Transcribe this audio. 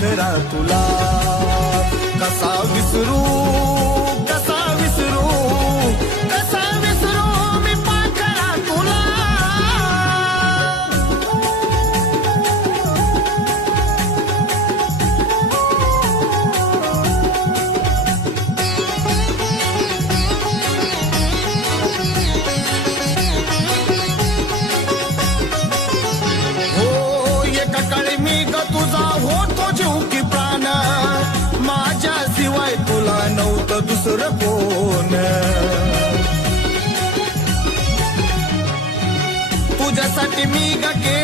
पाखरा तुला कसा विसरू कसा विसरू कसा विसरू मी पाखरा तुला तुझा होतो जीव की प्राण माझ्या शिवाय तुला नव्हतं दुसरं कोण तुझ्यासाठी मी ग केलं